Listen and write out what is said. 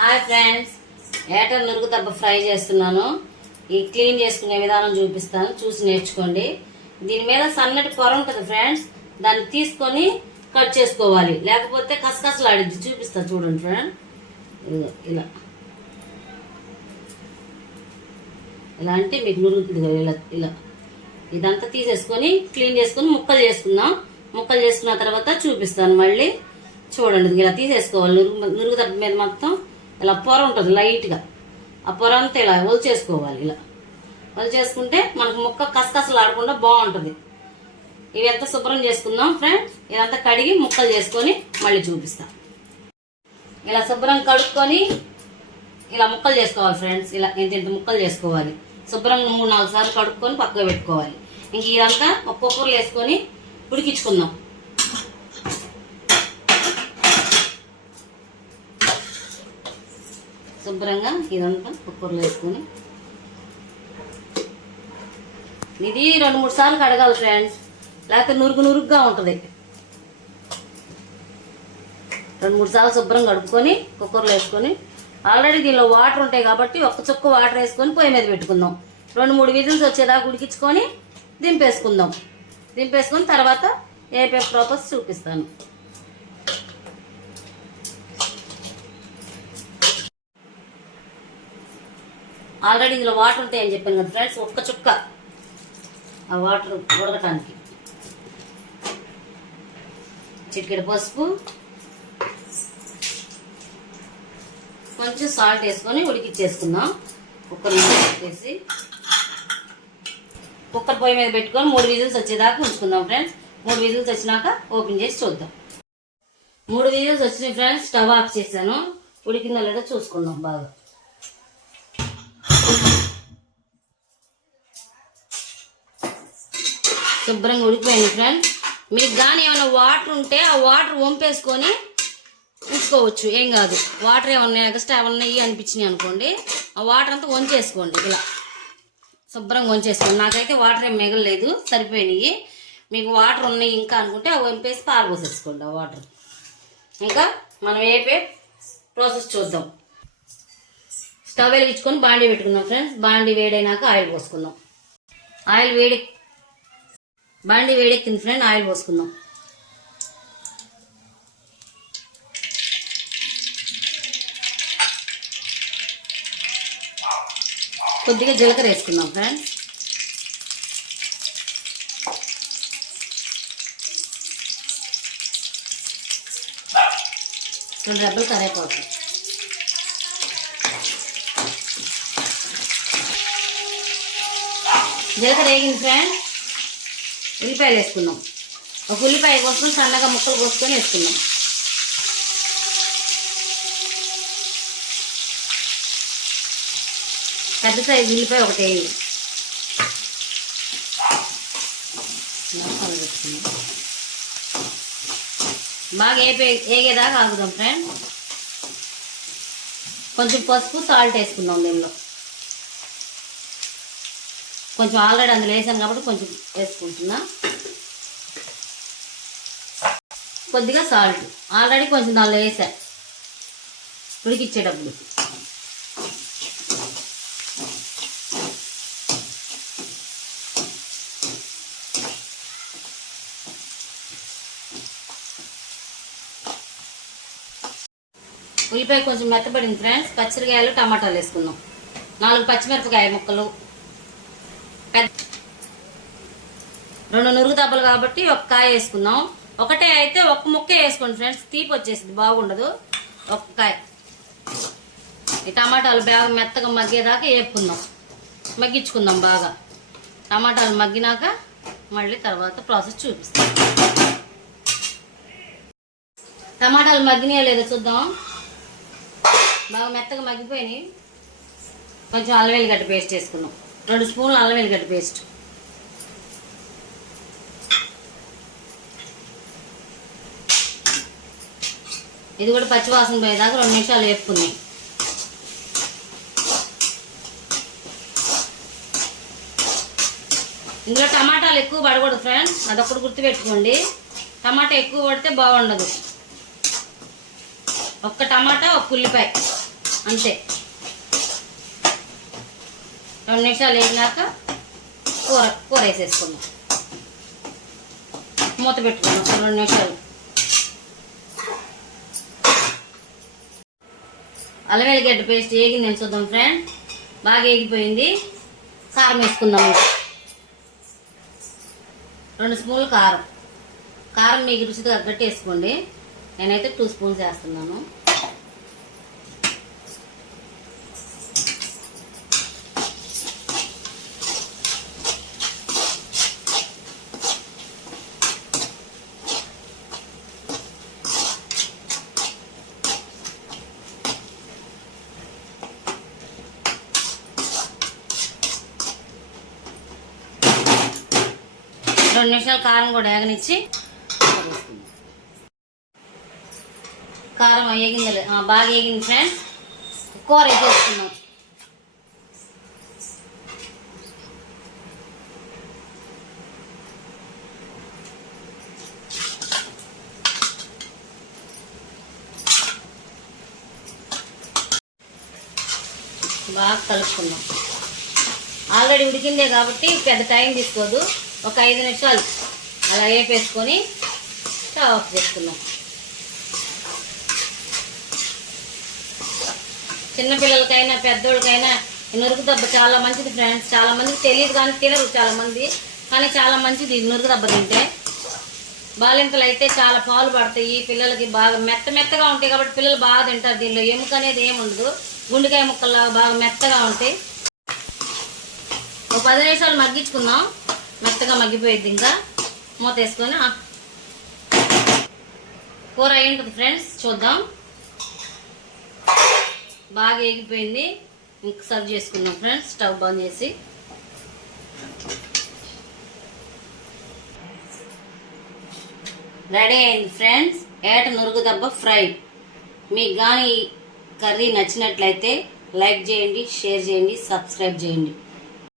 Hi friends, atrial నురుగు దెబ్బ fry చేస్తున్నాను. ఈ క్లీన్ చేసుకునే విధానం చూపిస్తాను, చూసి నేర్చుకోండి. దీని మీద సన్నటి పొర ఉంటుంది ఫ్రెండ్స్, దాన్ని తీసుకొని కట్ చేసుకోవాలి, లేకపోతే కసకసలాడిద్ది. చూపిస్తాను చూడండి ఫ్రెండ్. ఇలా ఇలా అంటే మీకు నురుగు ఇలా ఇలా ఇదంతా తీసేసుకొని క్లీన్ చేసుకొని ముక్కలు చేసుకుందాం. ముక్కలు చేసుకున్న తర్వాత చూపిస్తాను మళ్ళీ. చూడండి, ఇలా తీసేసుకోవాలి. నురుగు దెబ్బ మీద మొత్తం ఇలా పొర ఉంటుంది లైట్గా, ఆ పొర అంతా ఇలా ఒలిచేసుకోవాలి. ఇలా ఒలిచేసుకుంటే మనకు ముక్క కసకసలు ఆడకుండా బాగుంటుంది. ఇవి ఎంత శుభ్రం చేసుకుందాం ఫ్రెండ్స్. ఇదంతా కడిగి ముక్కలు చేసుకొని మళ్ళీ చూపిస్తాం. ఇలా శుభ్రం కడుక్కొని ఇలా ముక్కలు చేసుకోవాలి ఫ్రెండ్స్. ఇలా ఇంత ముక్కలు చేసుకోవాలి. శుభ్రంగా 3-4 సార్లు కడుక్కొని పక్కగా పెట్టుకోవాలి. ఇంక ఇదంతా ఒక్కొక్కరు వేసుకొని ఉడికించుకుందాం. శుభ్రంగా ఇదంతా కుక్కర్లో వేసుకొని ఇది 2-3 సార్లు కడగాలి ఫ్రెండ్స్, లేకపోతే నురుగుగా ఉంటుంది. 2-3 సార్లు శుభ్రం కడుక్కొని కుక్కర్లో వేసుకొని, ఆల్రెడీ దీనిలో వాటర్ ఉంటాయి కాబట్టి ఒక్క చుక్క వాటర్ వేసుకొని పొయ్యి మీద పెట్టుకుందాం. 2-3 విజిల్స్ వచ్చేదాకా ఉడికించుకొని దింపేసుకుందాం. దింపేసుకొని తర్వాత ఏ ప్రాసెస్ చూపిస్తాను. ఆల్రెడీ ఇందులో వాటర్ ఉంటాయని చెప్పాను కదా ఫ్రెండ్స్, ఒక్క చుక్క ఆ వాటర్ ఉడకటానికి చిటికెడు పసుపు, కొంచెం సాల్ట్ వేసుకొని ఉడికిచ్చేసుకుందాం. కుక్కర్ వేసి కుక్కర్ పొయ్యి మీద పెట్టుకొని 3 విజిల్స్ వచ్చేదాకా ఉంచుకుందాం ఫ్రెండ్స్. 3 విజిల్స్ వచ్చినాక ఓపెన్ చేసి చూద్దాం. 3 విజిల్స్ వచ్చినాయి ఫ్రెండ్స్. స్టవ్ ఆఫ్ చేశాను. ఉడికిందో లేదో చూసుకుందాం. బాగా శుభ్రంగా ఉడికిపోయింది ఫ్రెండ్స్. మీకు కానీ ఏమైనా వాటర్ ఉంటే ఆ వాటర్ వంపేసుకొని ఉంచుకోవచ్చు, ఏం కాదు. వాటర్ ఏమన్నా ఎక్స్ట్రా ఉన్నాయి అనిపించినాయి అనుకోండి, ఆ వాటర్ అంతా వంచేసుకోండి. ఇలా శుభ్రంగా వంచేసుకోండి. నాకైతే వాటర్ ఏం మిగలలేదు, సరిపోయినాయి. మీకు వాటర్ ఉన్నాయి ఇంకా అనుకుంటే అవి వంపేసి పారబోసేసుకోండి ఆ వాటర్. ఇంకా మనం ప్రాసెస్ చూద్దాం. స్టవ్ వెలిగించుకొని బాండీ పెట్టుకుందాం ఫ్రెండ్స్. బాండీ వేడైనాక ఆయిల్ పోసుకుందాం. బాండీ వేడెక్కింది ఫ్రెండ్, ఆయిల్ పోసుకుందాం. కొద్దిగా జీలకర్ర వేసుకుందాం ఫ్రెండ్స్. రెండు రెబ్బలు కరివేపాకు, జీలకర్ర వేగింది ఫ్రెండ్స్. ఉల్లిపాయలు వేసుకుందాం. ఒక ఉల్లిపాయ కోసుకొని సన్నగా ముక్కలు కోసుకొని వేసుకుందాం. పెద్ద సైజు ఉల్లిపాయ ఒకటి వేయండి. బాగా ఏగేదాకా ఆగుదాం ఫ్రెండ్. కొంచెం పసుపు సాల్ట్ వేసుకుందాం. దీనిలో కొంచెం ఆల్రెడీ అందులో వేసాను కాబట్టి కొంచెం వేసుకుంటున్నా. కొద్దిగా సాల్ట్ ఆల్రెడీ కొంచెం దానిలో వేసా ఉడికిచ్చేటప్పుడు. ఉల్లిపాయ కొంచెం మెత్తపడింది ఫ్రెండ్స్. పచ్చిమిరకాయలు టమాటాలు వేసుకుందాం. 4 పచ్చిమిరపకాయ ముక్కలు, 2 నురుగు దెబ్బలు కాబట్టి ఒక కాయ వేసుకుందాం. ఒకటే అయితే ఒక్క ముక్కే వేసుకోండి ఫ్రెండ్స్, తీపి వచ్చేసింది, బాగుండదు. ఒక కాయ. ఈ టమాటాలు బాగా మెత్తగా మగ్గేదాకా వేపుకుందాం, మగ్గించుకుందాం బాగా. టమాటాలు మగ్గినాక మళ్ళీ తర్వాత ప్రాసెస్ చూపిస్తాం. టమాటాలు మగ్గినాయో లేదో చూద్దాం. బాగా మెత్తగా మగ్గిపోయినాయి. కొంచెం అల్లం వెల్లిగడ్డ పేస్ట్ వేసుకుందాం. 2 స్పూన్లు అల్లం వెల్లిగడ్డ పేస్ట్. ఇది కూడా పచ్చివాసన పోయేదాకా 2 నిమిషాలు వేపుకుందాం. ఇందులో టమాటాలు ఎక్కువ పడకూడదు ఫ్రెండ్స్, అదొక్కటి గుర్తుపెట్టుకోండి. టమాటా ఎక్కువ పడితే బాగుండదు. ఒక్క టమాటా, ఒక ఉల్లిపాయ అంతే. 2 నిమిషాలు వేగినాక కూర వేసేసుకుందాం. మూత పెట్టుకుందాం 2 నిమిషాలు. అల్లం వెల్లిగడ్డ పేస్ట్ వేగింది చూద్దాం ఫ్రెండ్. బాగా వేగిపోయింది. కారం వేసుకుందాం. 2 స్పూన్లు కారం మీకు రుచితో తగ్గట్టు వేసుకోండి. నేనైతే 2 స్పూన్స్ వేస్తున్నాను. రెండు నిమిషాలు కారం కూడా వేగనిచ్చి కారం వేగింది, బాగా వేగింది ఫ్రెండ్స్. కూర వేసేసుకున్నాం. బాగా కలుపుకుందాం. ఆల్రెడీ ఉడికిందే కాబట్టి పెద్ద టైం తీసుకోదు. ఒక 5 నిమిషాలు అలా వేపేసుకొని స్టవ్ ఆఫ్ చేసుకుందాం. చిన్నపిల్లలకైనా పెద్దోళ్ళకైనా నురుగు దెబ్బ చాలా మంచిది ఫ్రెండ్స్. చాలా మందికి తెలియదు కానీ తినరు చాలా మంది, కానీ చాలా మంచిది నురుగు దెబ్బ తింటే. బాలింతలు అయితే చాలా పాలు పడతాయి పిల్లలకి. బాగా మెత్తగా ఉంటాయి కాబట్టి పిల్లలు బాగా తింటారు. దీనిలో ఎముక అనేది ఏమి ఉండదు. గుండెకాయ ముక్కల్లాగా బాగా మెత్తగా ఉంటాయి. ఒక 10 నిమిషాలు మగ్గించుకుందాం. మెత్తగా మగ్గిపోయింది. ఇంకా మూత వేసుకొని కూర అయ్యింటుంది ఫ్రెండ్స్. చూద్దాం. బాగా వేగిపోయింది. ఇంక సర్వ్ చేసుకుందాం ఫ్రెండ్స్. స్టవ్ బంద్ చేసి రెడీ అయింది ఫ్రెండ్స్. ఏట నురుగు దెబ్బ ఫ్రై. మీకు కానీ కర్రీ నచ్చినట్లయితే లైక్ చేయండి, షేర్ చేయండి, సబ్స్క్రైబ్ చేయండి.